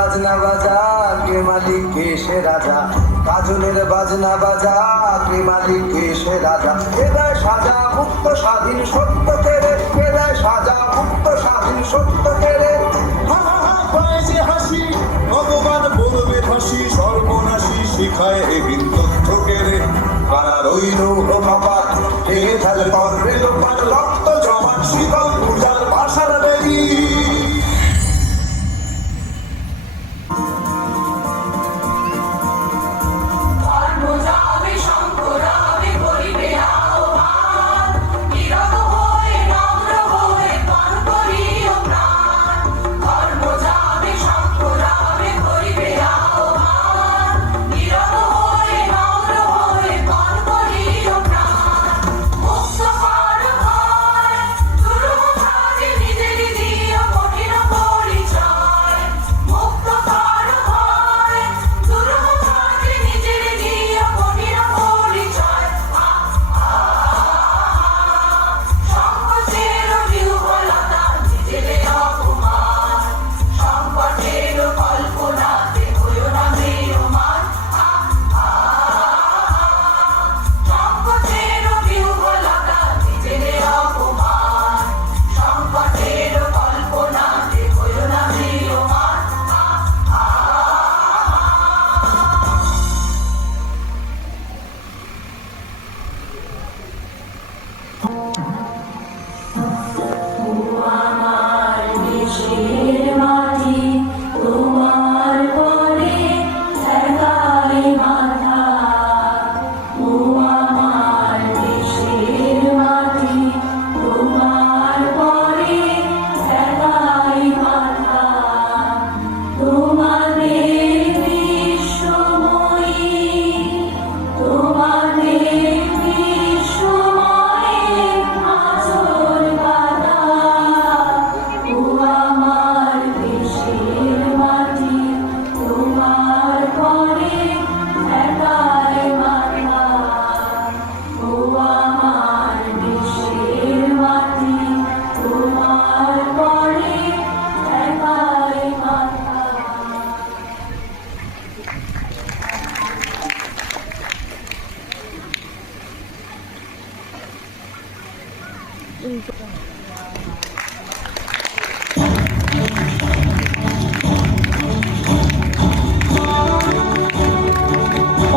বাজনা বাজা কে মালিক কে সে রাজা, কাজলের বাজনা বাজা কে মালিক কে সে রাজা। কে দেয় সাজা মুক্ত স্বাধীন সত্য কেড়ে, কে দেয় সাজা মুক্ত স্বাধীন সত্য কেড়ে। যে হাসি ভগবান বলবে ফাঁসি, সর্বনাশী শিখায় এহীন তথ্য কেড়ে। কারা রইল কপাট ভেঙে ফেলে পর রেলোপাট, রক্ত জমান শীতল পূজার ভাষার বেরি।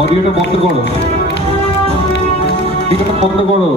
অডিওটা বন্ধ করো, বন্ধ করো।